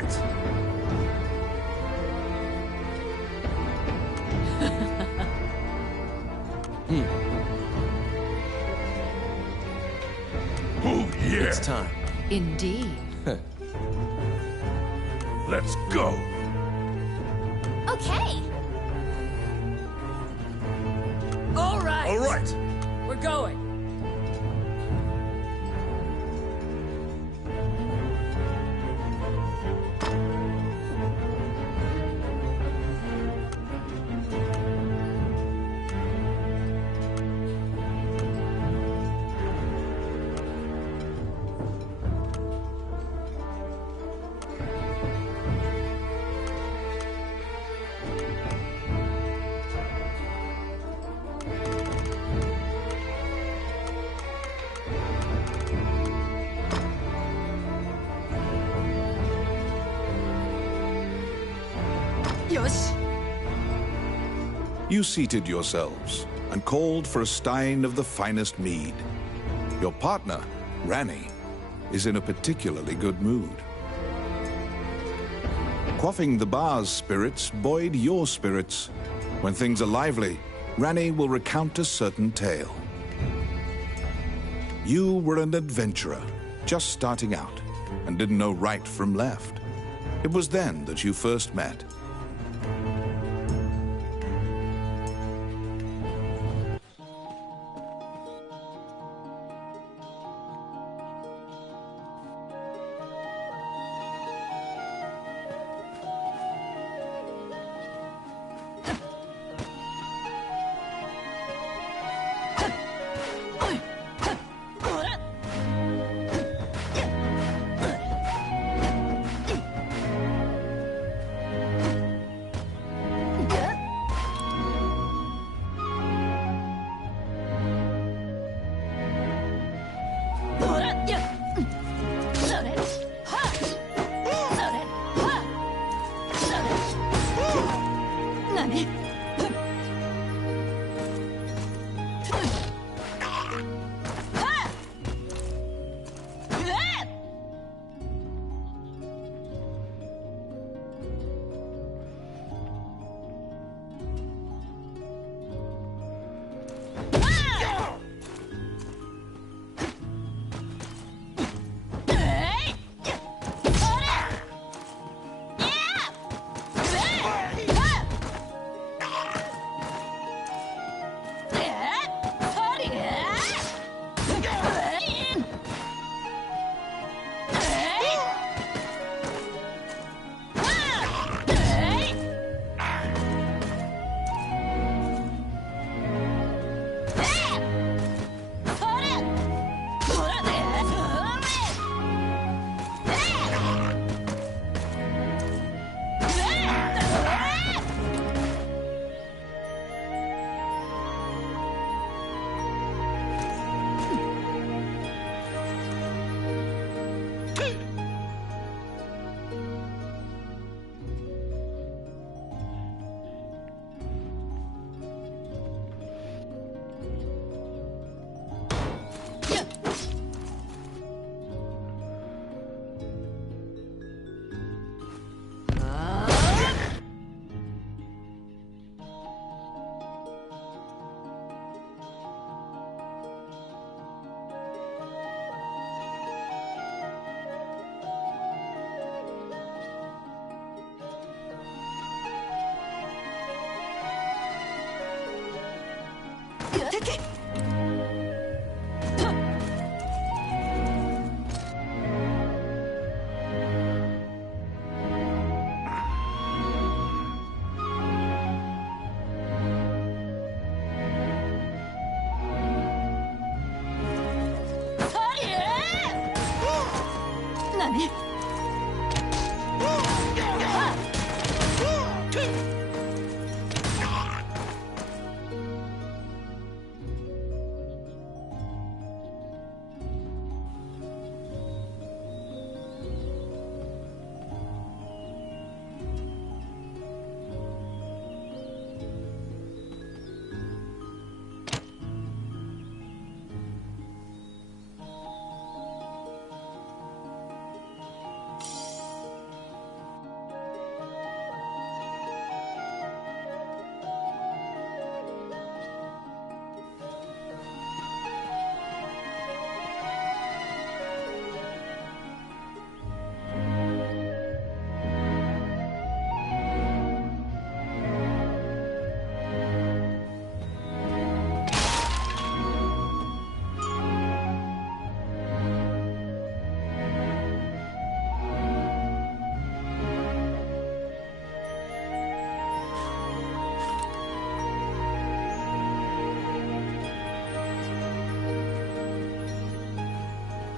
right. Oh, yeah. It's time. Indeed. Let's go. Okay. All right. All right. We're going. Yosh. You seated yourselves and called for a stein of the finest mead. Your partner, Ranni, is in a particularly good mood. Quaffing the bar's spirits buoyed your spirits. When things are lively, Ranni will recount a certain tale. You were an adventurer, just starting out, and didn't know right from left. It was then that you first met.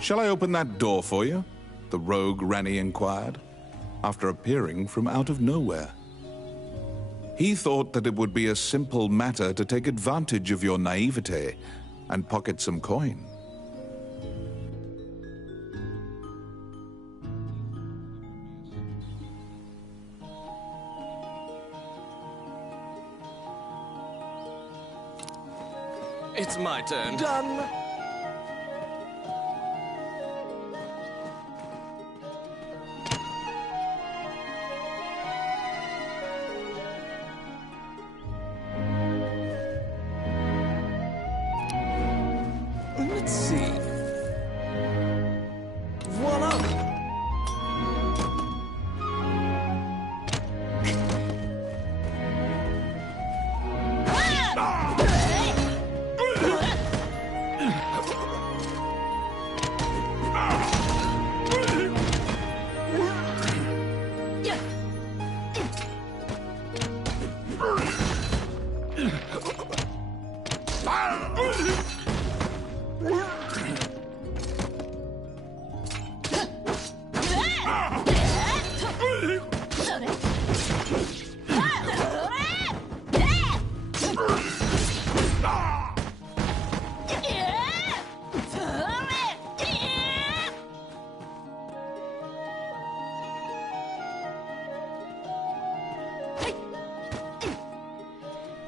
Shall I open that door for you? The rogue Ranny inquired, after appearing from out of nowhere. He thought that it would be a simple matter to take advantage of your naivete and pocket some coin. It's my turn. Done. Let's see. Voila.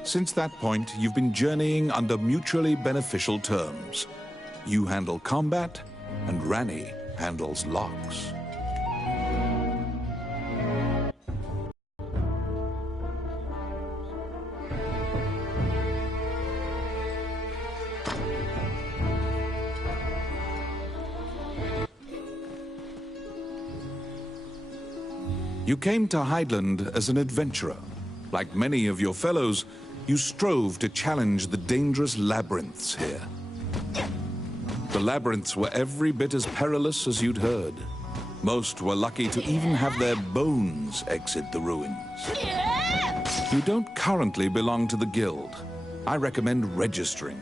Since that point, you've been journeying under mutually beneficial terms. You handle combat, and Ranny handles locks. You came to Hydeland as an adventurer. Like many of your fellows, you strove to challenge the dangerous labyrinths here. The labyrinths were every bit as perilous as you'd heard. Most were lucky to even have their bones exit the ruins. You don't currently belong to the guild. I recommend registering.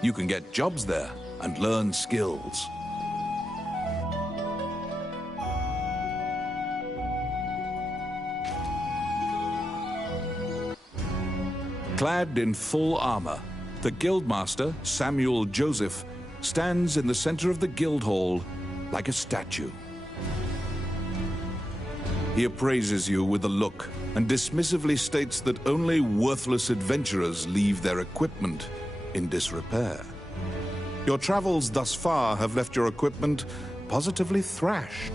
You can get jobs there and learn skills. Clad in full armor, the Guildmaster, Samuel Joseph, stands in the center of the guild hall like a statue. He appraises you with a look and dismissively states that only worthless adventurers leave their equipment in disrepair. Your travels thus far have left your equipment positively thrashed.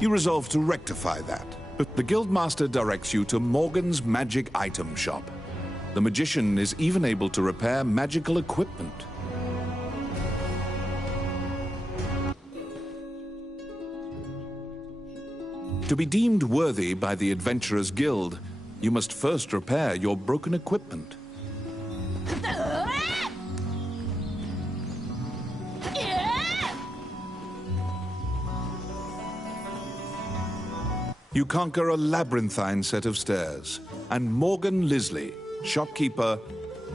You resolve to rectify that, but the Guildmaster directs you to Morgan's Magic Item Shop. The magician is even able to repair magical equipment. To be deemed worthy by the Adventurers Guild, you must first repair your broken equipment. You conquer a labyrinthine set of stairs, and Morgan Lisley, shopkeeper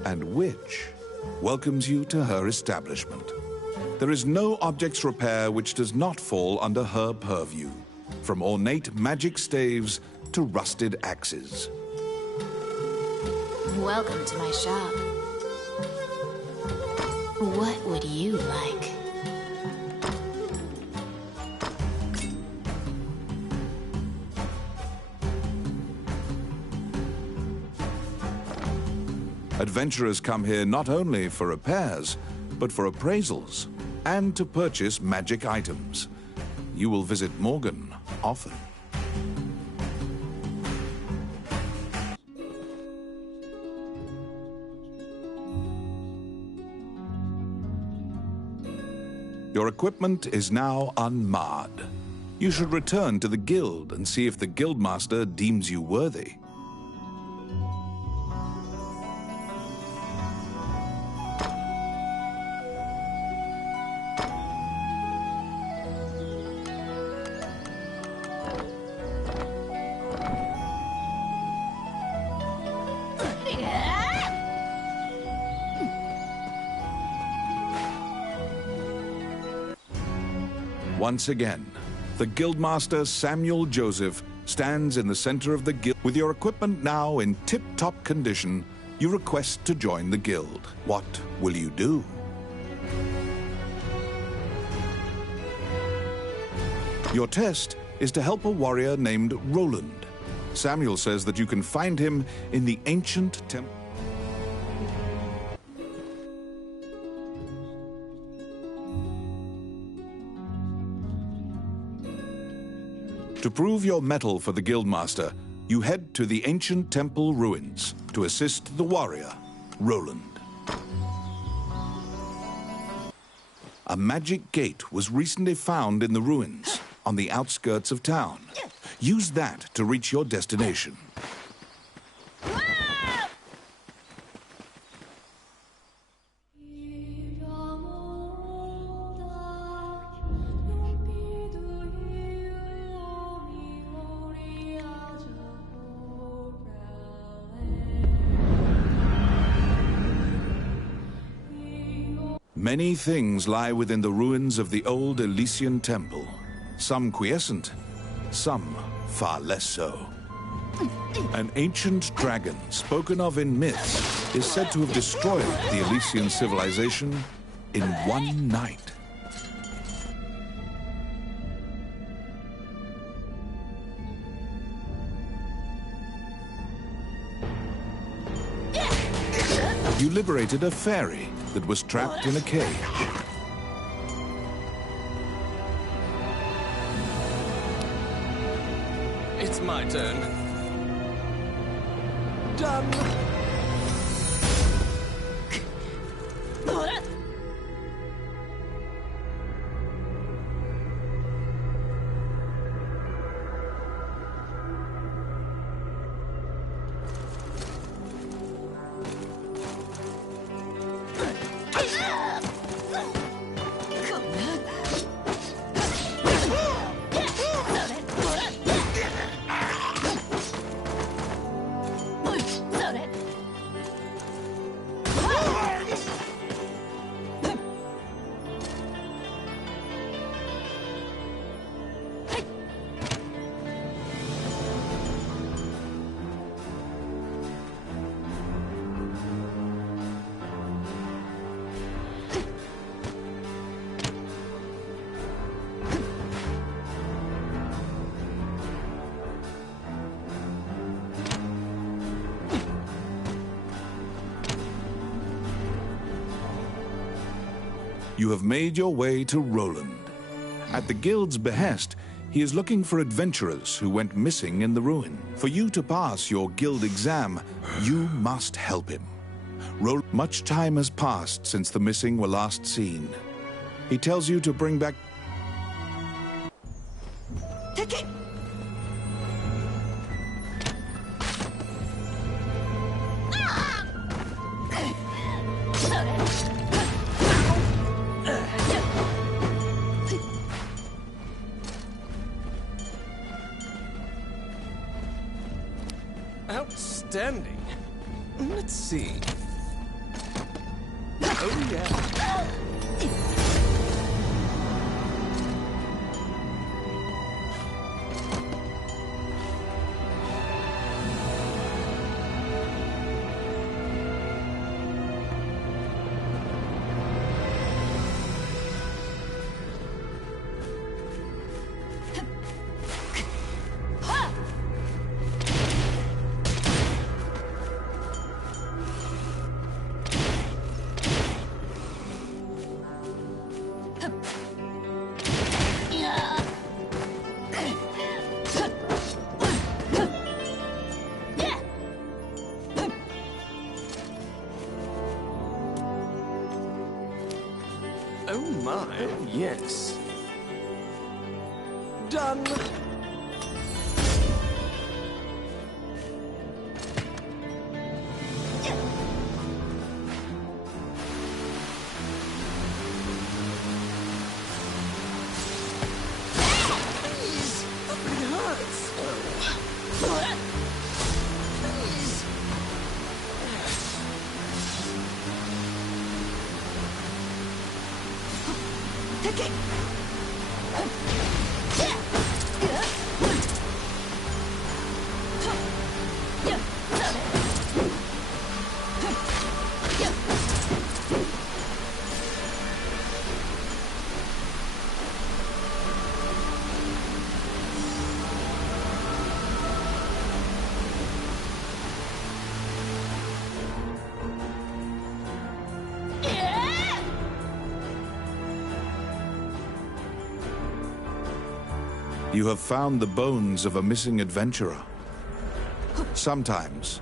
and witch, welcomes you to her establishment. There is no objects repair which does not fall under her purview, from ornate magic staves to rusted axes. Welcome to my shop. What would you like? Adventurers come here not only for repairs, but for appraisals and to purchase magic items. You will visit Morgan often. Your equipment is now unmarred. You should return to the guild and see if the guildmaster deems you worthy. Once again, the Guildmaster Samuel Joseph stands in the center of the guild. With your equipment now in tip-top condition, you request to join the guild. What will you do? Your test is to help a warrior named Roland. Samuel says that you can find him in the ancient temple. To prove your mettle for the Guildmaster, you head to the ancient temple ruins to assist the warrior, Roland. A magic gate was recently found in the ruins on the outskirts of town. Use that to reach your destination. Many things lie within the ruins of the old Elysian temple. Some quiescent, some far less so. An ancient dragon, spoken of in myths, is said to have destroyed the Elysian civilization in one night. You liberated a fairy that was trapped in a cage. It's my turn. Done. You have made your way to Roland. At the guild's behest, he is looking for adventurers who went missing in the ruin. For you to pass your guild exam, you must help him. Much time has passed since the missing were last seen. He tells you to bring back... Outstanding. Let's see. Oh, yeah. Oh my, yes. Done. You have found the bones of a missing adventurer. Sometimes,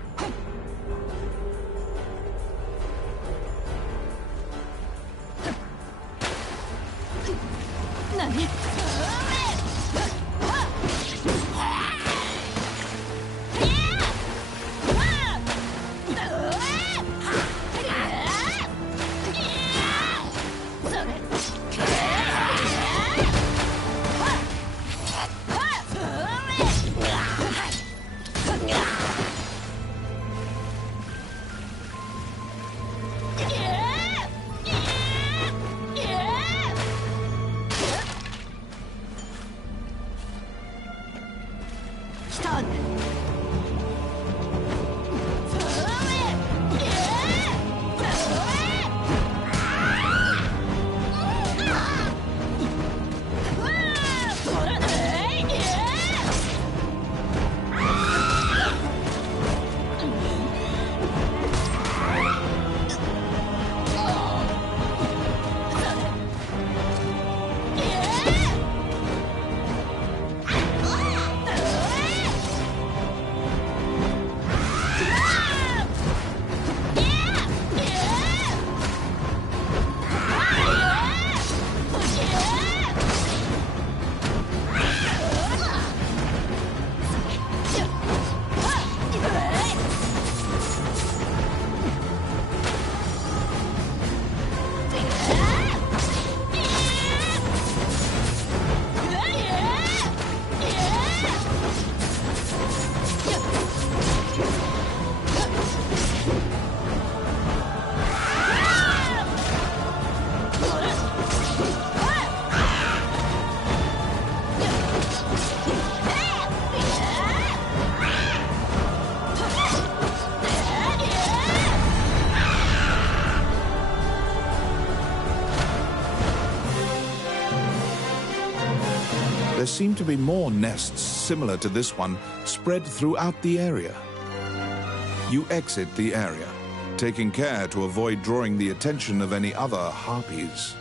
there seem to be more nests similar to this one spread throughout the area. You exit the area, taking care to avoid drawing the attention of any other harpies.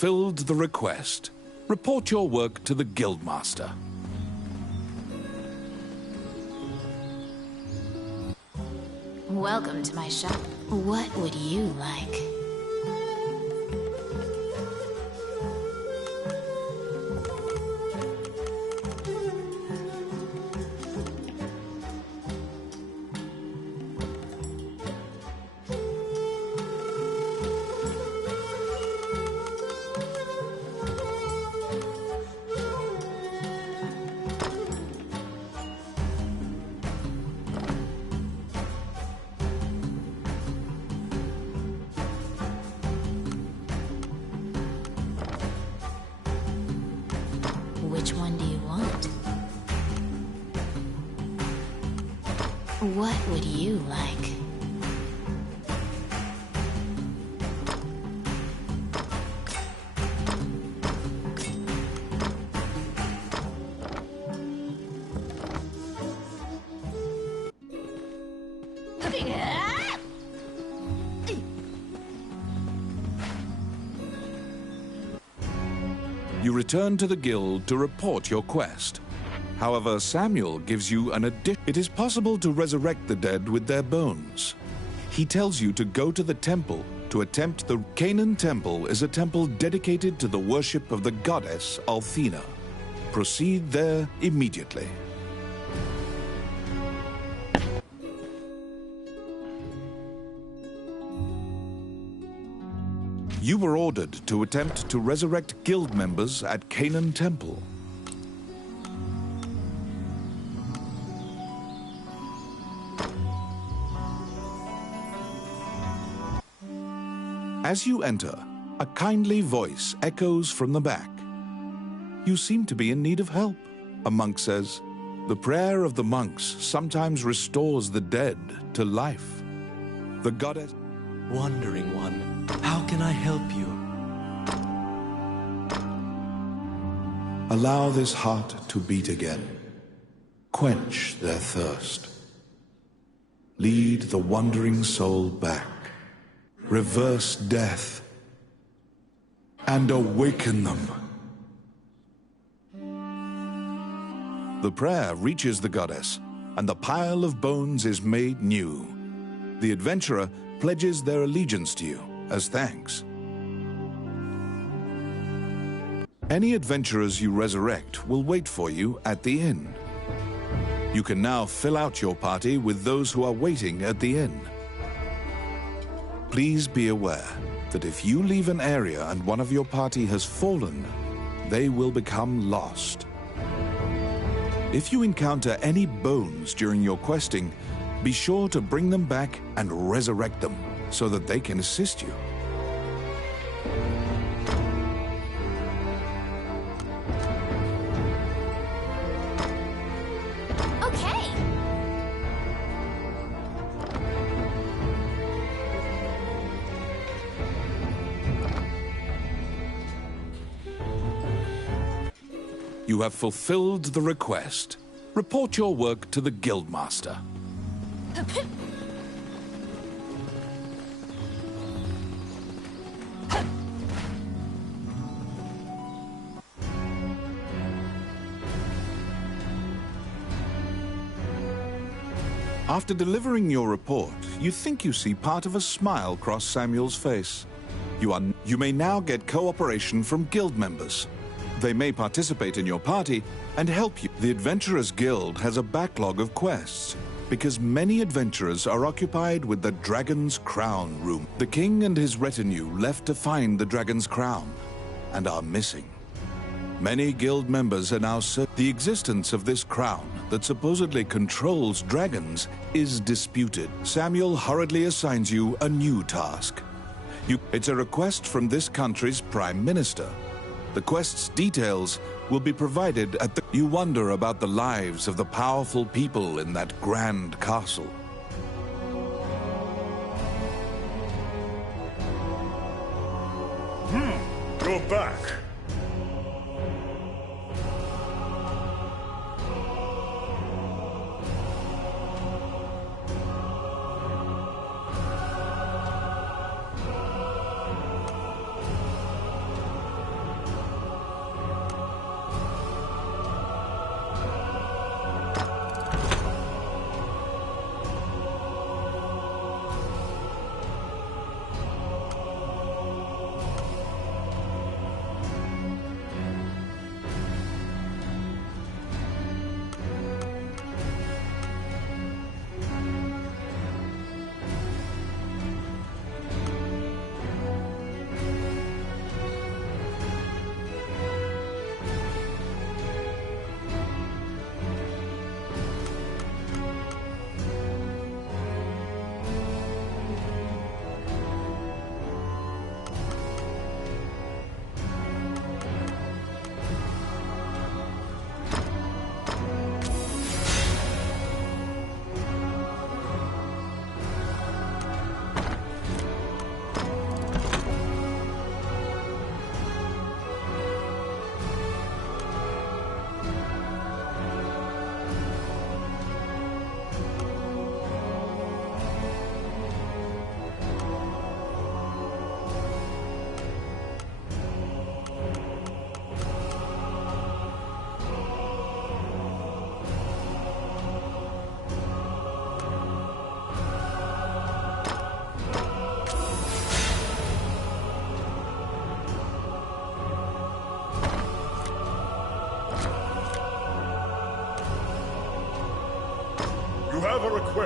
Fulfilled the request. Report your work to the Guildmaster. Welcome to my shop. What would you like? What would you like? You return to the guild to report your quest. However, Samuel gives you an addition. It is possible to resurrect the dead with their bones. He tells you to go to the temple to attempt the Canaan Temple is a temple dedicated to the worship of the goddess Althena. Proceed there immediately. You were ordered to attempt to resurrect guild members at Canaan Temple. As you enter, a kindly voice echoes from the back. You seem to be in need of help, a monk says. The prayer of the monks sometimes restores the dead to life. The goddess... Wandering One, how can I help you? Allow this heart to beat again. Quench their thirst. Lead the wandering soul back. Reverse death. And awaken them. The prayer reaches the goddess, and the pile of bones is made new. The adventurer pledges their allegiance to you as thanks. Any adventurers you resurrect will wait for you at the inn. You can now fill out your party with those who are waiting at the inn. Please be aware that if you leave an area and one of your party has fallen, they will become lost. If you encounter any bones during your questing, be sure to bring them back and resurrect them so that they can assist you. Okay. You have fulfilled the request. Report your work to the Guildmaster. After delivering your report, you think you see part of a smile cross Samuel's face. You may now get cooperation from guild members. They may participate in your party and help you. The Adventurers Guild has a backlog of quests because many adventurers are occupied with the Dragon's Crown room. The king and his retinue left to find the Dragon's Crown and are missing. Many guild members are now certain the existence of this crown that supposedly controls dragons is disputed. Samuel hurriedly assigns you a new task. It's a request from this country's Prime Minister. The quest's details will be provided at the... You wonder about the lives of the powerful people in that grand castle. Go back.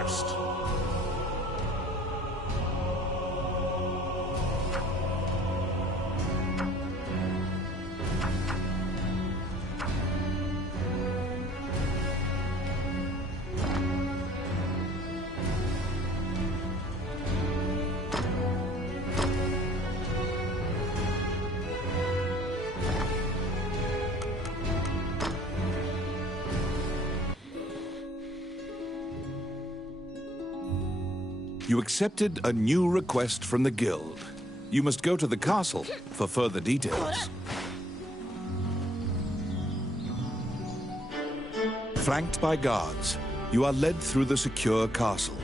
first. You accepted a new request from the guild. You must go to the castle for further details. Flanked by guards, you are led through the secure castle.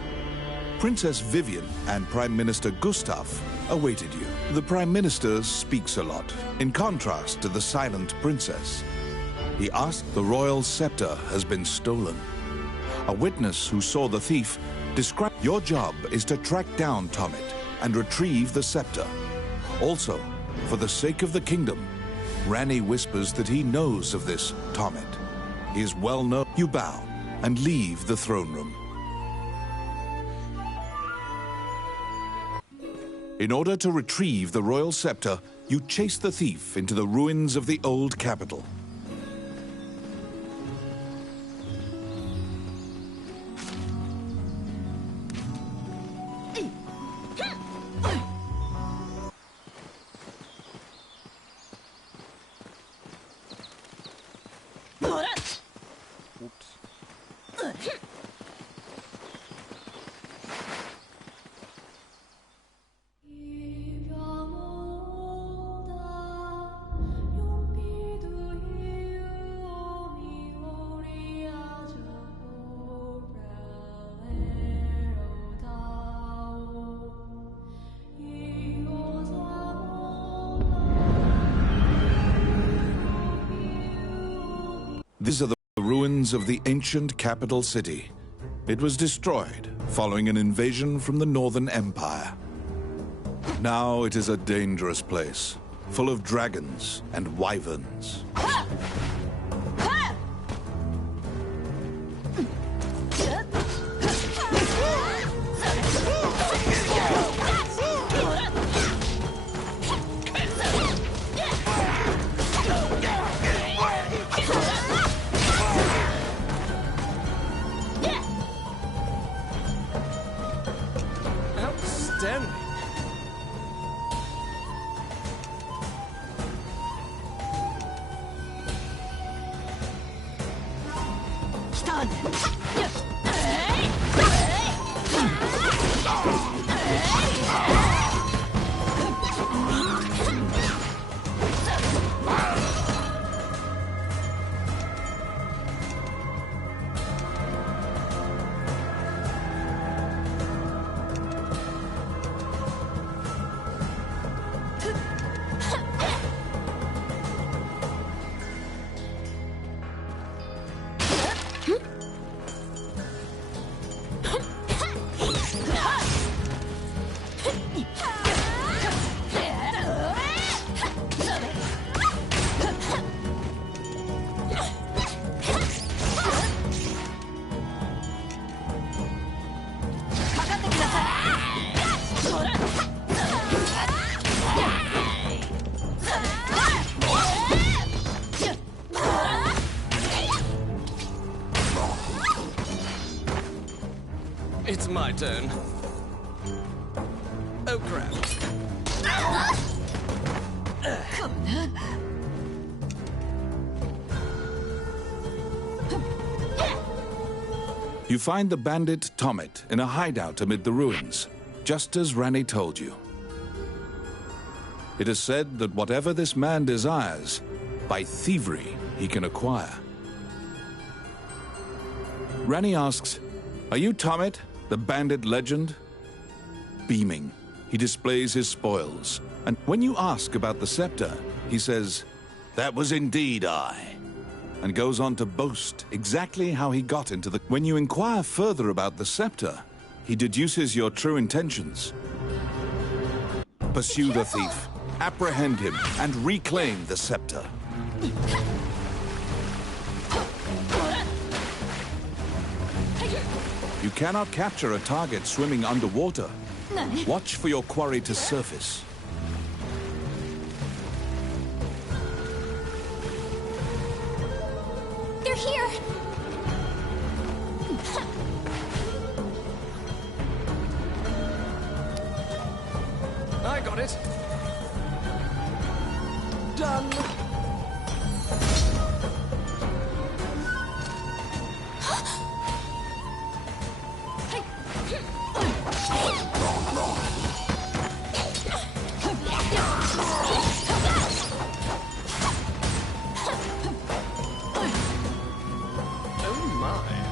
Princess Vivian and Prime Minister Gustav awaited you. The Prime Minister speaks a lot, in contrast to the silent princess. He asked the royal scepter has been stolen. A witness who saw the thief described your job is to track down Tommet and retrieve the scepter. Also, for the sake of the kingdom, Ranni whispers that he knows of this Tommet. He is well known. You bow and leave the throne room. In order to retrieve the royal scepter, you chase the thief into the ruins of the old capital. These are the ruins of the ancient capital city. It was destroyed following an invasion from the Northern Empire. Now it is a dangerous place, full of dragons and wyverns. It's my turn. Oh, crap. You find the bandit Tommet in a hideout amid the ruins, just as Ranni told you. It is said that whatever this man desires, by thievery he can acquire. Ranni asks, "Are you Tommet, the bandit legend?" Beaming, he displays his spoils. And when you ask about the scepter, he says, "That was indeed I," and goes on to boast exactly how he got into the... When you inquire further about the scepter, he deduces your true intentions. Pursue the thief, apprehend him, and reclaim the scepter. You You cannot capture a target swimming underwater. Watch for your quarry to surface. They're here! I got it. Done. Oh my.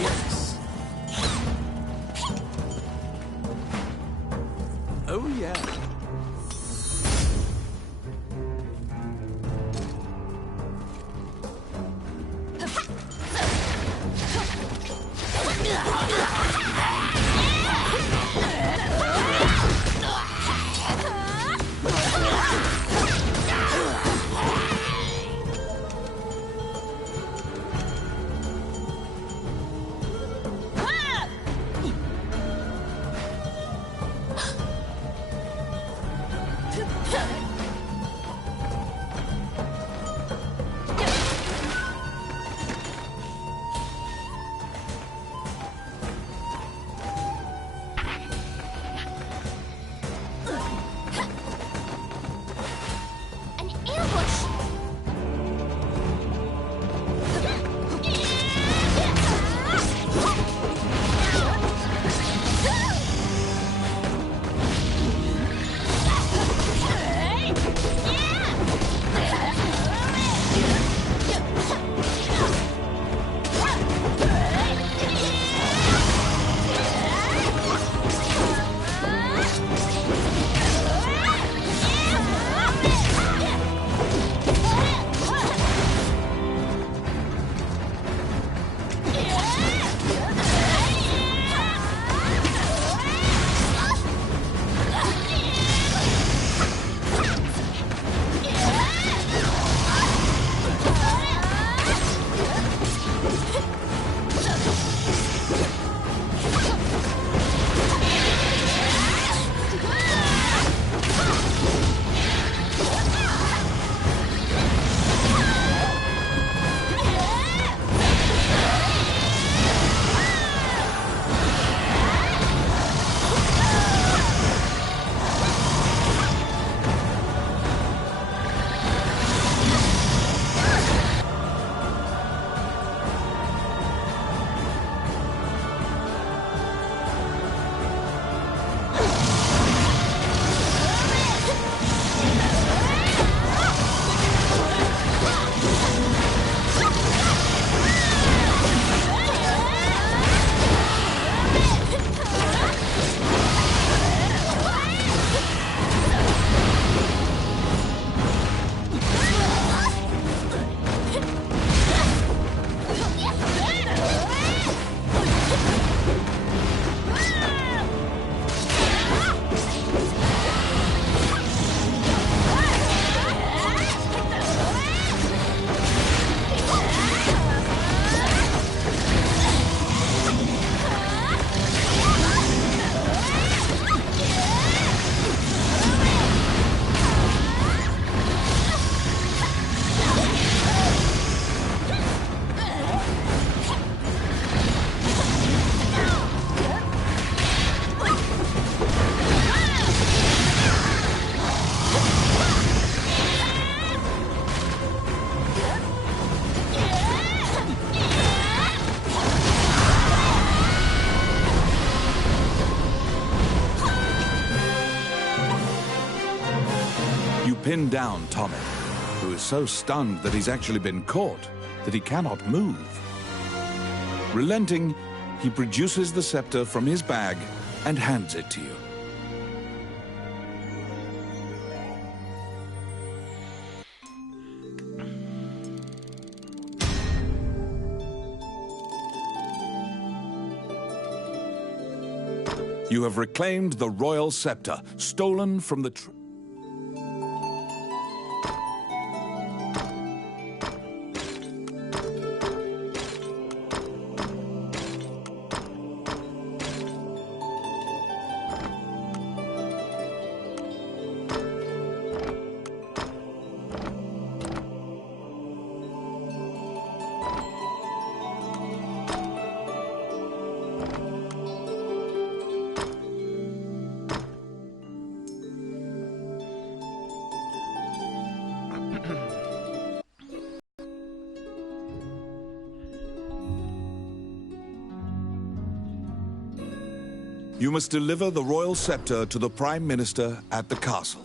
Yes. Oh, yeah. pin down Tommy, who is so stunned that he's actually been caught that he cannot move. Relenting, he produces the scepter from his bag and hands it to you. You have reclaimed the royal scepter, stolen from the You must deliver the royal scepter to the Prime Minister at the castle.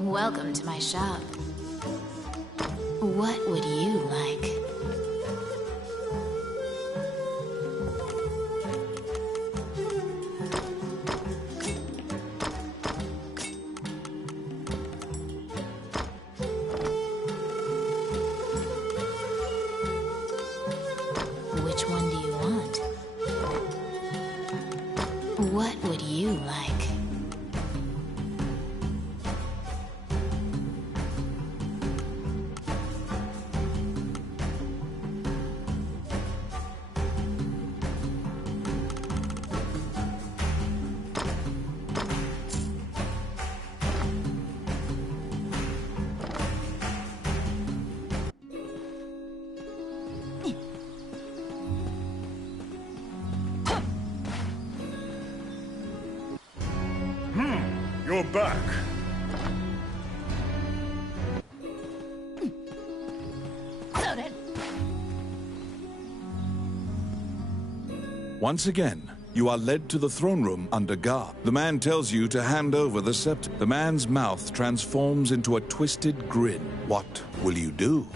Welcome to my shop. What would you like? Which one do you want? What would you like? You're back. Once again, you are led to the throne room under guard. The man tells you to hand over the scepter. The man's mouth transforms into a twisted grin. What will you do?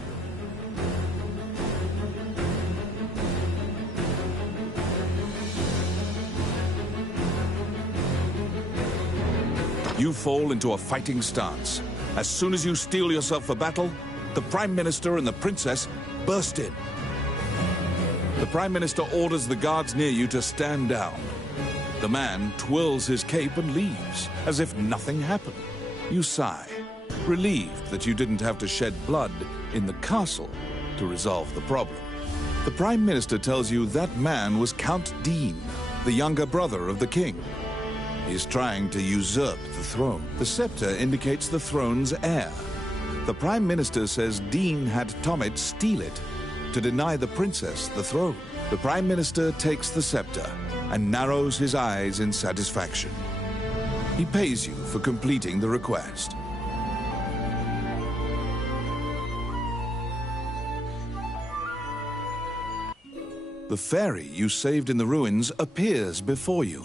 You fall into a fighting stance. As soon as you steel yourself for battle, the Prime Minister and the Princess burst in. The Prime Minister orders the guards near you to stand down. The man twirls his cape and leaves, as if nothing happened. You sigh, relieved that you didn't have to shed blood in the castle to resolve the problem. The Prime Minister tells you that man was Count Dean, the younger brother of the king. He's trying to usurp the throne. The scepter indicates the throne's heir. The Prime Minister says Dean had Tommet steal it to deny the princess the throne. The Prime Minister takes the scepter and narrows his eyes in satisfaction. He pays you for completing the request. The fairy you saved in the ruins appears before you.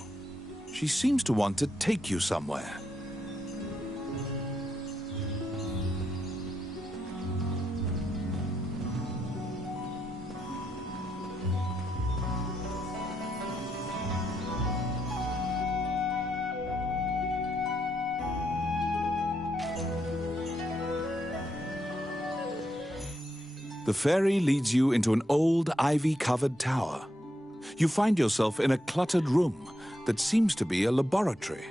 She seems to want to take you somewhere. The fairy leads you into an old ivy-covered tower. You find yourself in a cluttered room that seems to be a laboratory.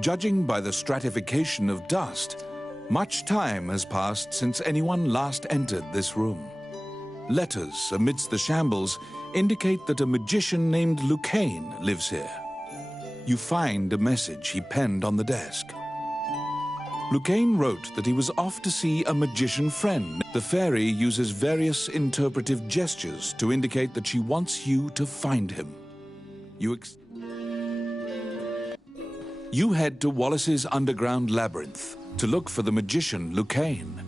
Judging by the stratification of dust, Much time has passed since anyone last entered this room. Letters amidst the shambles indicate that a magician named Lucane lives here. You find a message he penned on the desk. Lucane wrote that he was off to see a magician friend. The fairy uses various interpretive gestures to indicate that she wants you to find him. You head to Wallace's underground labyrinth to look for the magician Lucane.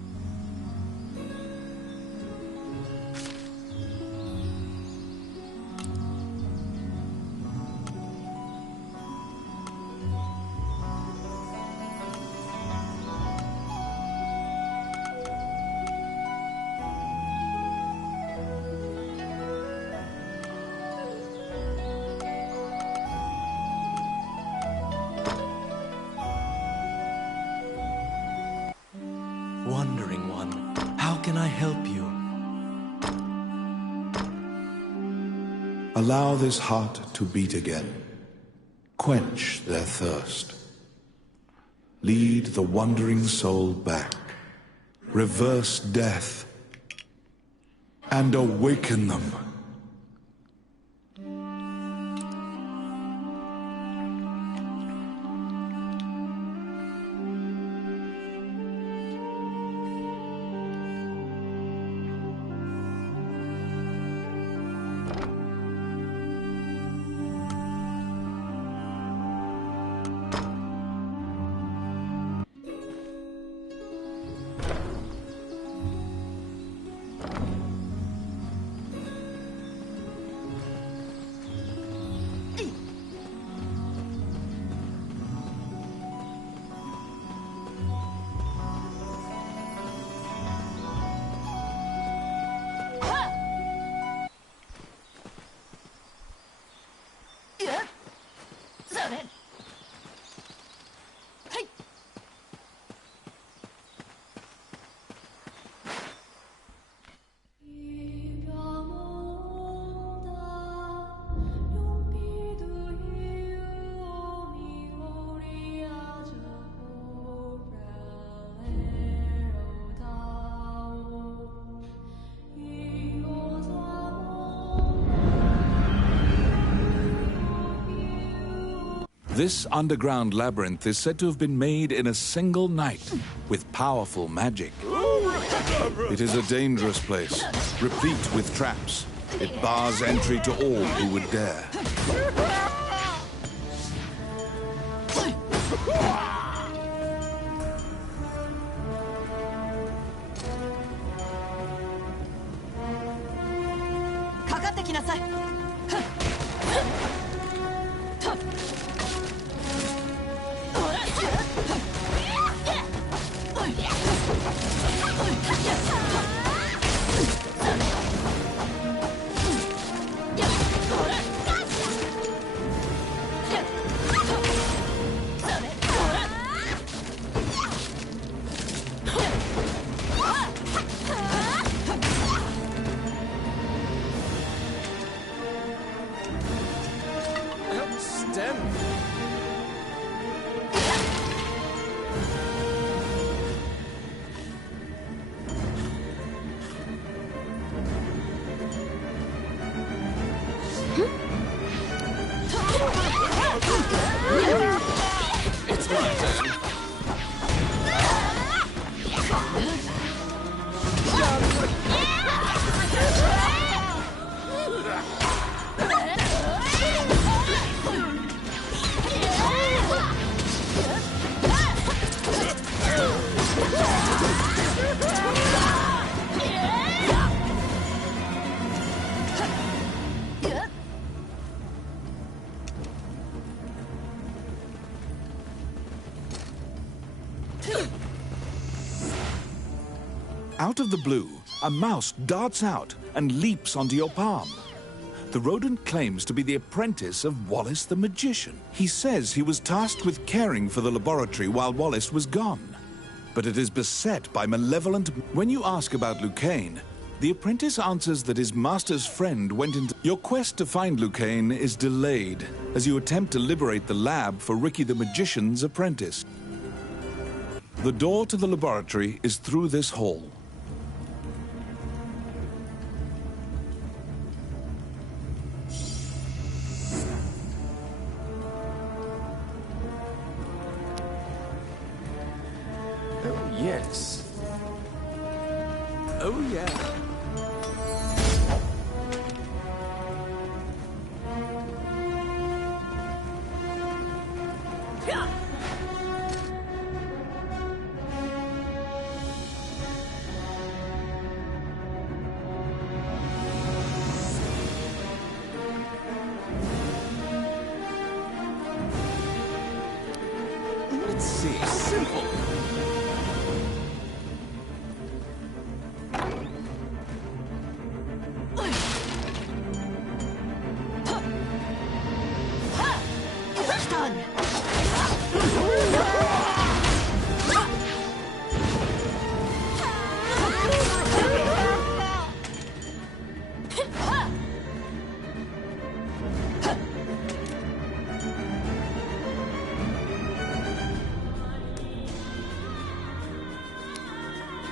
Wandering One, how can I help you? Allow this heart to beat again. Quench their thirst. Lead the wandering soul back. Reverse death. And awaken them. This underground labyrinth is said to have been made in a single night with powerful magic. It is a dangerous place, replete with traps. It bars entry to all who would dare. It's my turn. Out of the blue, a mouse darts out and leaps onto your palm. The rodent claims to be the apprentice of Wallace the magician. He says he was tasked with caring for the laboratory while Wallace was gone. But it is beset by malevolent... When you ask about Lucane, the apprentice answers that his master's friend went into... Your quest to find Lucane is delayed as you attempt to liberate the lab for Ricky the magician's apprentice. The door to the laboratory is through this hall. Oh, yes. Oh, yeah. Let's see. Simple.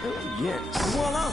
Oh, yes. Voila!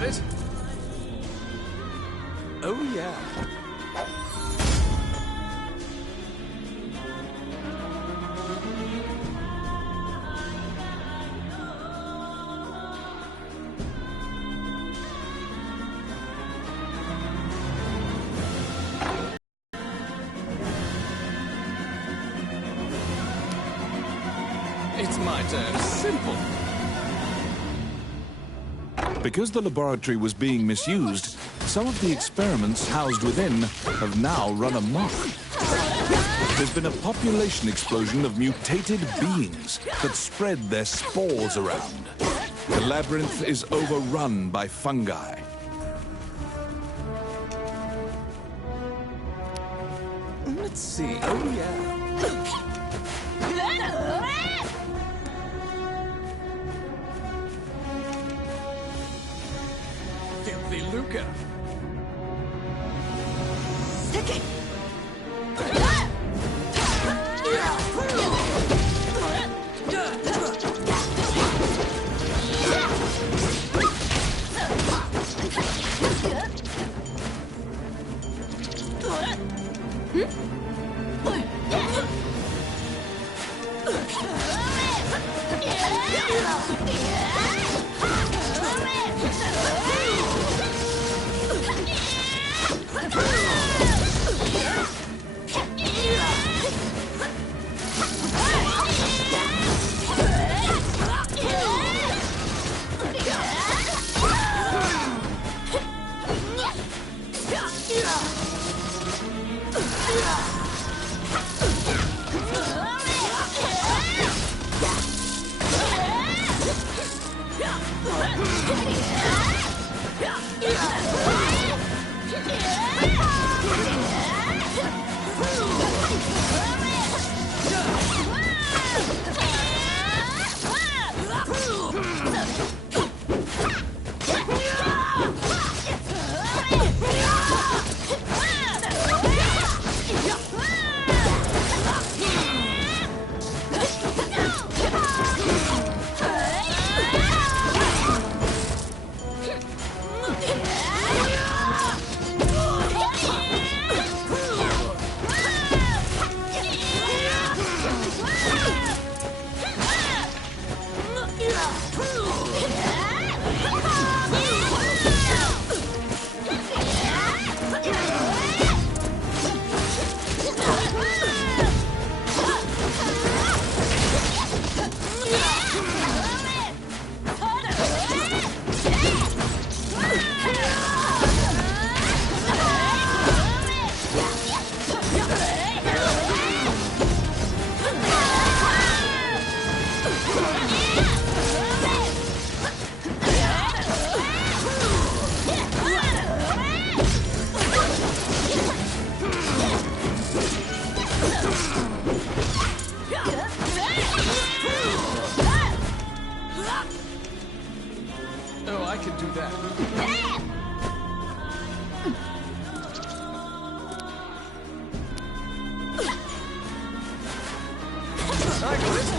Got it. Oh, yeah. It's my turn. Simple. Because the laboratory was being misused, some of the experiments housed within have now run amok. There's been a population explosion of mutated beings that spread their spores around. The labyrinth is overrun by fungi. Let's see. Oh, yeah. Filthy Luca. Oh, I can do that. I got it.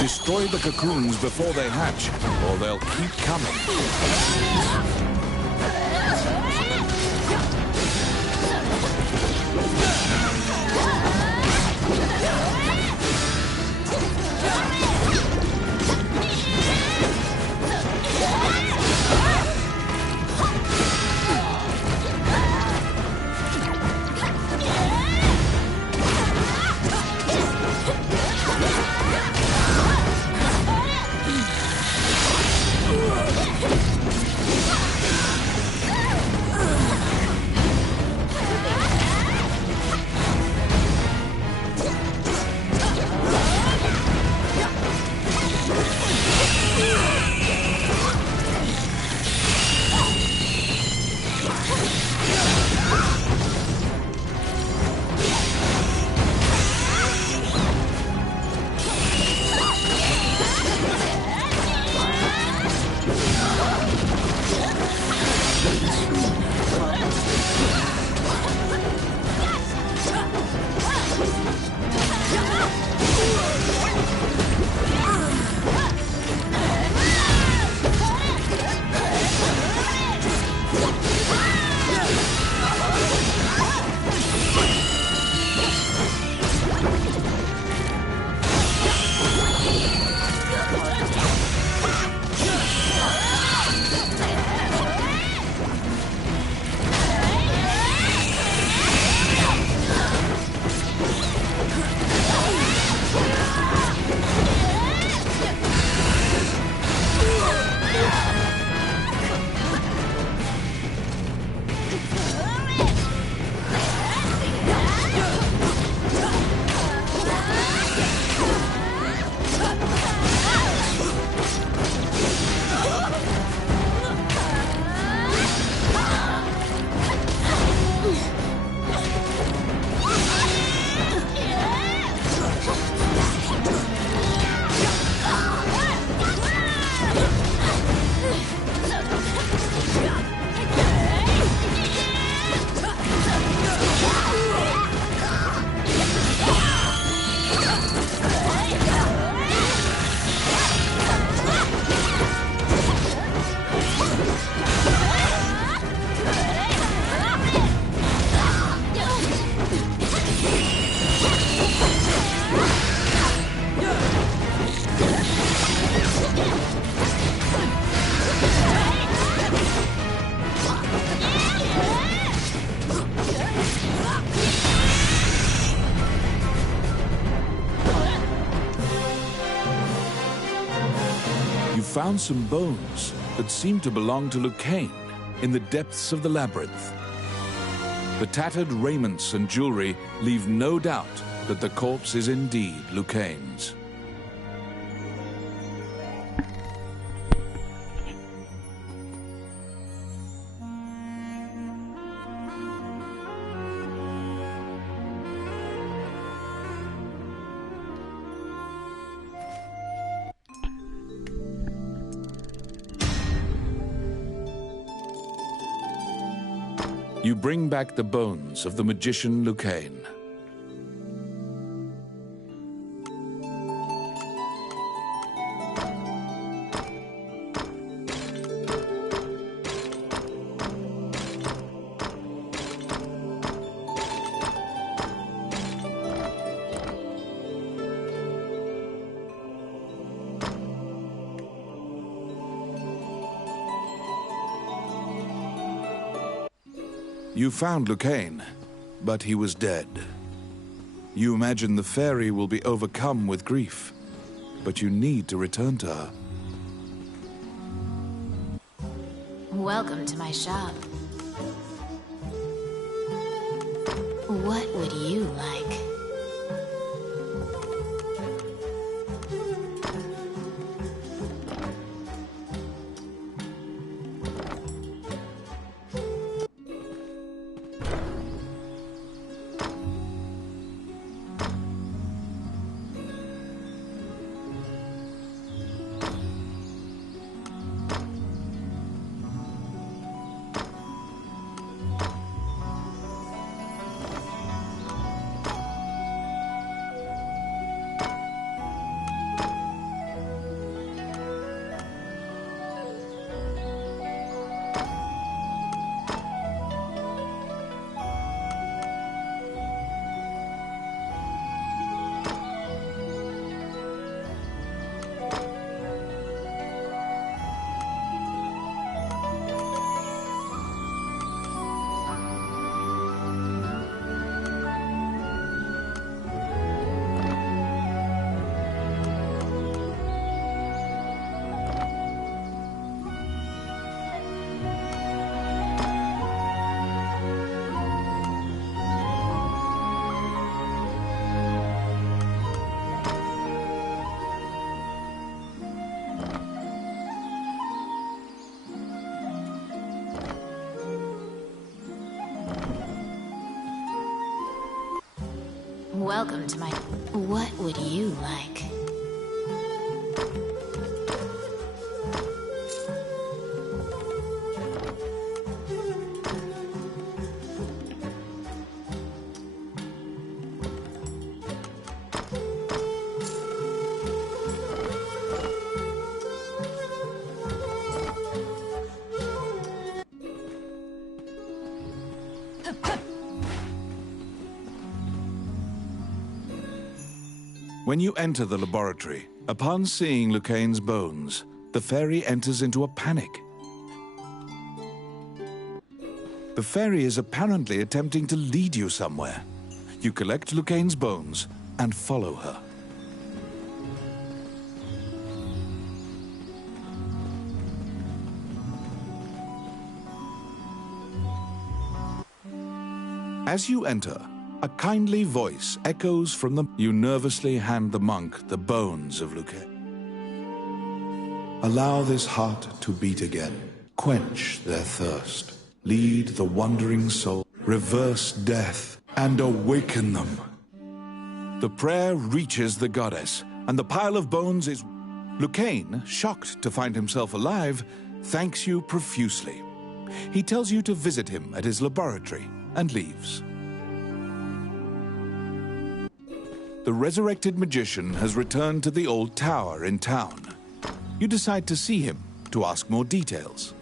Destroy the cocoons before they hatch, or they'll keep coming. found some bones that seem to belong to Lucane in the depths of the labyrinth. The tattered raiments and jewelry leave no doubt that the corpse is indeed Lucane's. You bring back the bones of the magician Lucane. You found Lucane, but he was dead. You imagine the fairy will be overcome with grief, but you need to return to her. Welcome to my shop. What would you like? Welcome to my... What would you like? When you enter the laboratory, upon seeing Lucane's bones, the fairy enters into a panic. The fairy is apparently attempting to lead you somewhere. You collect Lucane's bones and follow her. As you enter, a kindly voice echoes from the... You nervously hand the monk the bones of Lucane. Allow this heart to beat again. Quench their thirst. Lead the wandering soul. Reverse death and awaken them. The prayer reaches the goddess, and the pile of bones is... Lucane, shocked to find himself alive, thanks you profusely. He tells you to visit him at his laboratory and leaves. The resurrected magician has returned to the old tower in town. You decide to see him to ask more details.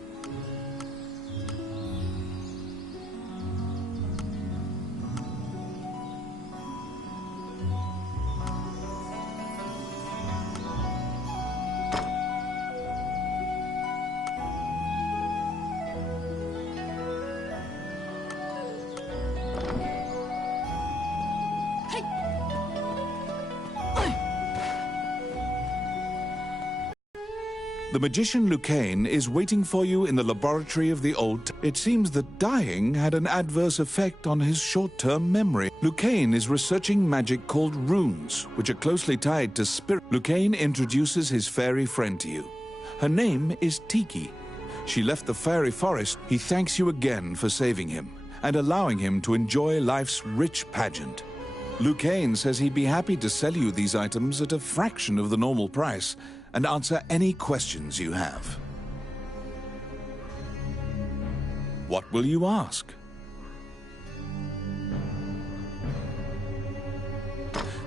The magician Lucane is waiting for you in the laboratory of the old... It seems that dying had an adverse effect on his short-term memory. Lucane is researching magic called runes, which are closely tied to spirit. Lucane introduces his fairy friend to you. Her name is Tiki. She left the fairy forest. He thanks you again for saving him and allowing him to enjoy life's rich pageant. Lucane says he'd be happy to sell you these items at a fraction of the normal price and answer any questions you have. What will you ask?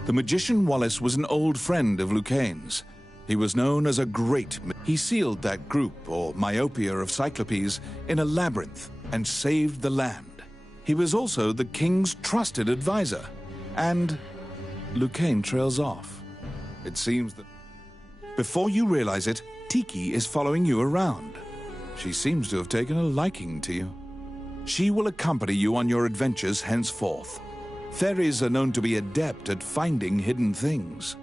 The magician Wallace was an old friend of Lucane's. He was known as a great... He sealed that group, or myopia of Cyclopes, in a labyrinth and saved the land. He was also the king's trusted advisor. And Lucane trails off. It seems that... Before you realize it, Tiki is following you around. She seems to have taken a liking to you. She will accompany you on your adventures henceforth. Fairies are known to be adept at finding hidden things.